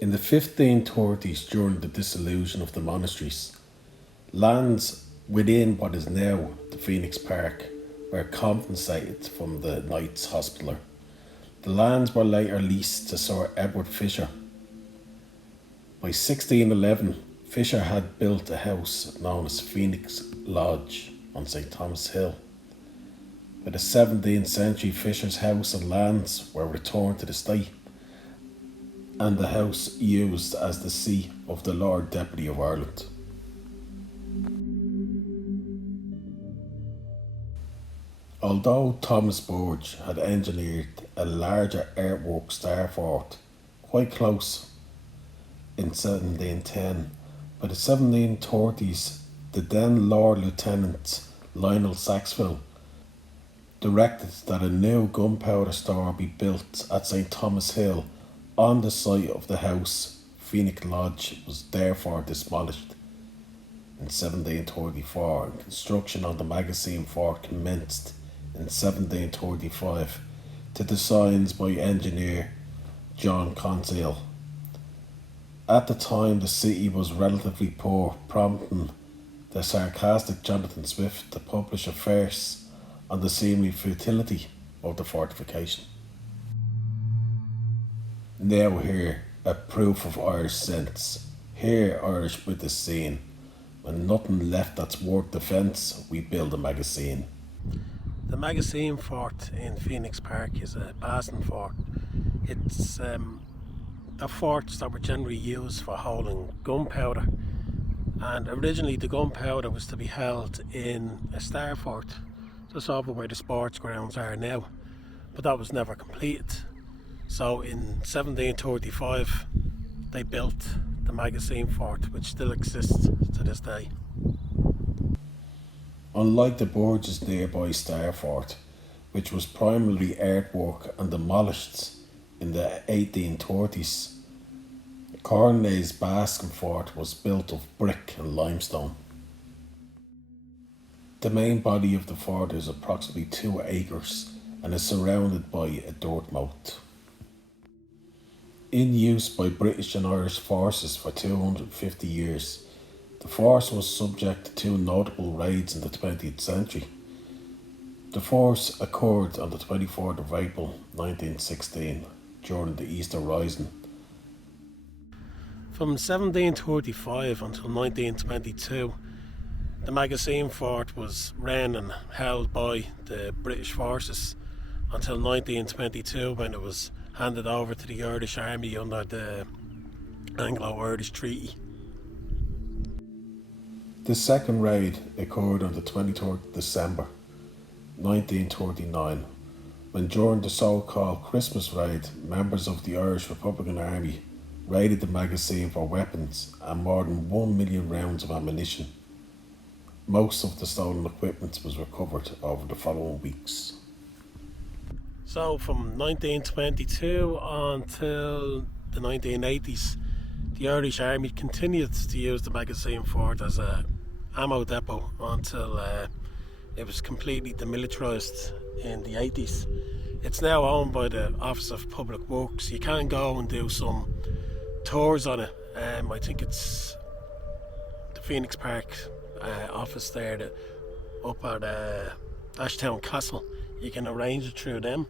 In the 1530s, during the dissolution of the monasteries, lands within what is now the Phoenix Park were confiscated from the Knights Hospitaller. The lands were later leased to Sir Edward Fisher. By 1611, Fisher had built a house known as Phoenix Lodge on St. Thomas Hill. By the 17th century, Fisher's house and lands were returned to the state, and the house used as the seat of the Lord Deputy of Ireland. Although Thomas Burge had engineered a larger earthwork star fort quite close in 1710, by the 1730s the then Lord Lieutenant Lionel Saxville directed that a new gunpowder store be built at St. Thomas Hill on the site of the house. Phoenix Lodge was therefore demolished in 1734 and construction on the magazine fort commenced in 1735 to designs by engineer John Conseil. At the time the city was relatively poor, prompting the sarcastic Jonathan Swift to publish a verse on the seeming futility of the fortification. Now here, a proof of Irish sense. Here Irish with the scene. When nothing left that's worth defence, we build a magazine. The magazine fort in Phoenix Park is a bastion fort. It's the forts that were generally used for holding gunpowder, and originally the gunpowder was to be held in a star fort just over where the sports grounds are now, but that was never completed. So in 1735 they built the magazine fort, which still exists to this day. Unlike the Burges nearby Star Fort, which was primarily earthwork and demolished in the 1830s, Cornlay's Bastion Fort was built of brick and limestone. The main body of the fort is approximately 2 acres and is surrounded by a dirt moat. In use by British and Irish forces for 250 years, the force was subject to 2 notable raids in the 20th century. The first occurred on the 24th of April 1916 during the Easter Rising. From 1735 until 1922, the magazine fort was ran and held by the British forces until 1922, when it was handed over to the Irish Army under the Anglo-Irish Treaty. The second raid occurred on the 23rd of December 1939, when during the so-called Christmas raid, members of the Irish Republican Army raided the magazine for weapons and more than 1 million rounds of ammunition. Most of the stolen equipment was recovered over the following weeks. So from 1922 until the 1980s, the Irish Army continued to use the magazine fort as a ammo depot until it was completely demilitarised in the 80s. It's now owned by the Office of Public Works. You can go and do some tours on it. I think it's the Phoenix Park office there up at Ashtown Castle. You can arrange it through them.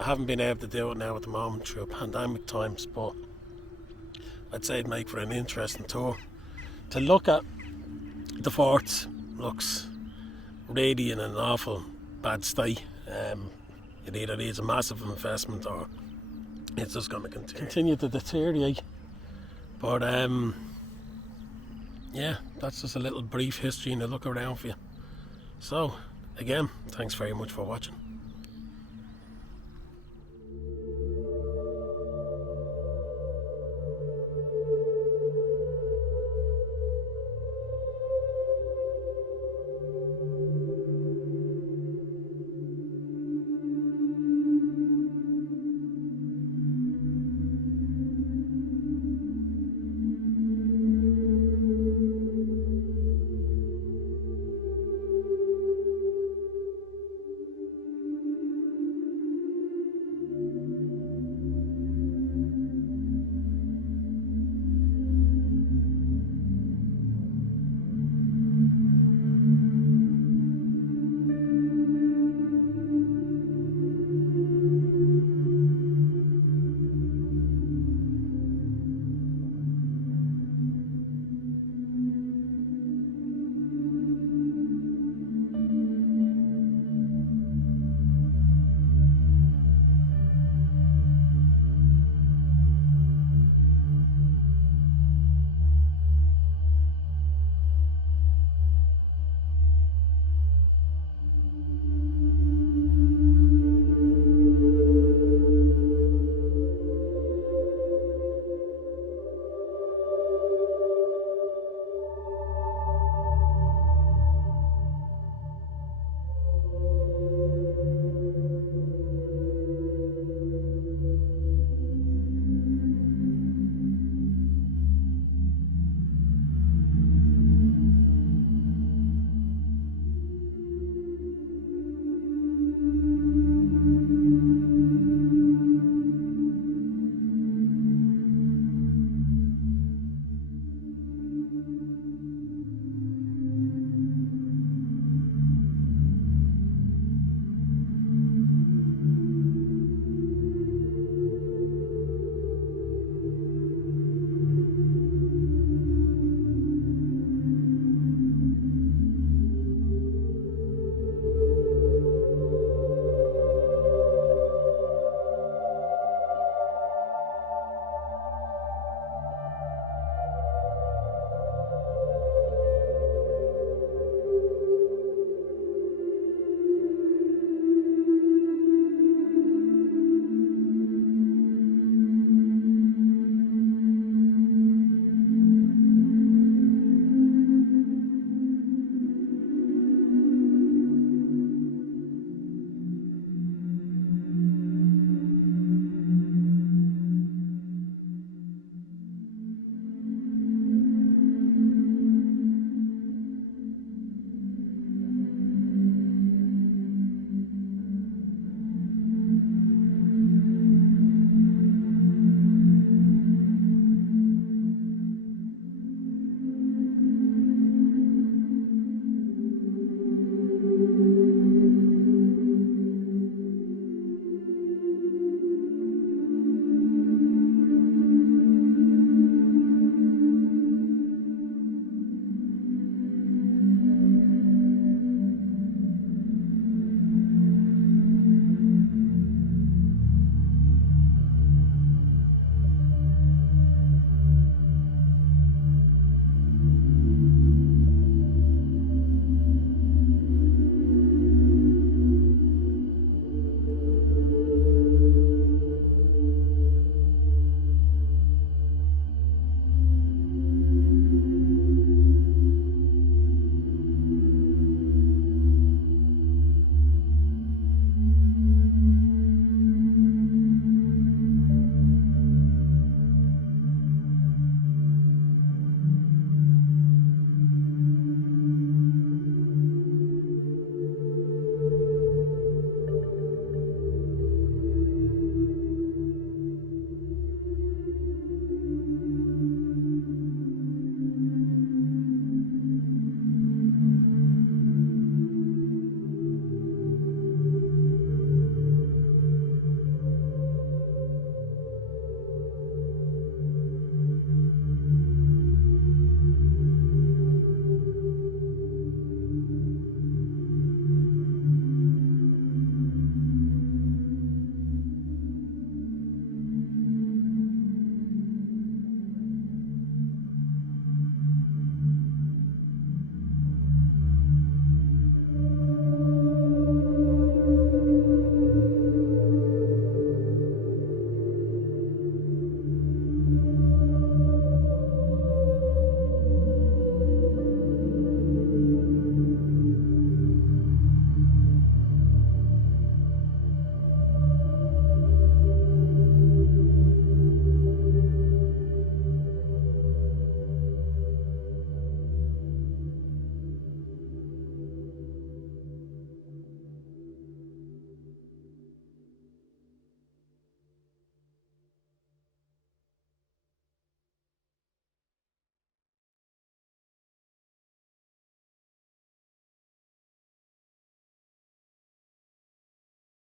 I haven't been able to do it now at the moment through pandemic times, but I'd say it'd make for an interesting tour. To look at the fort looks really in an awful bad state. It either needs a massive investment or it's just going to continue to deteriorate. But yeah, that's just a little brief history and a look around for you. So again, thanks very much for watching.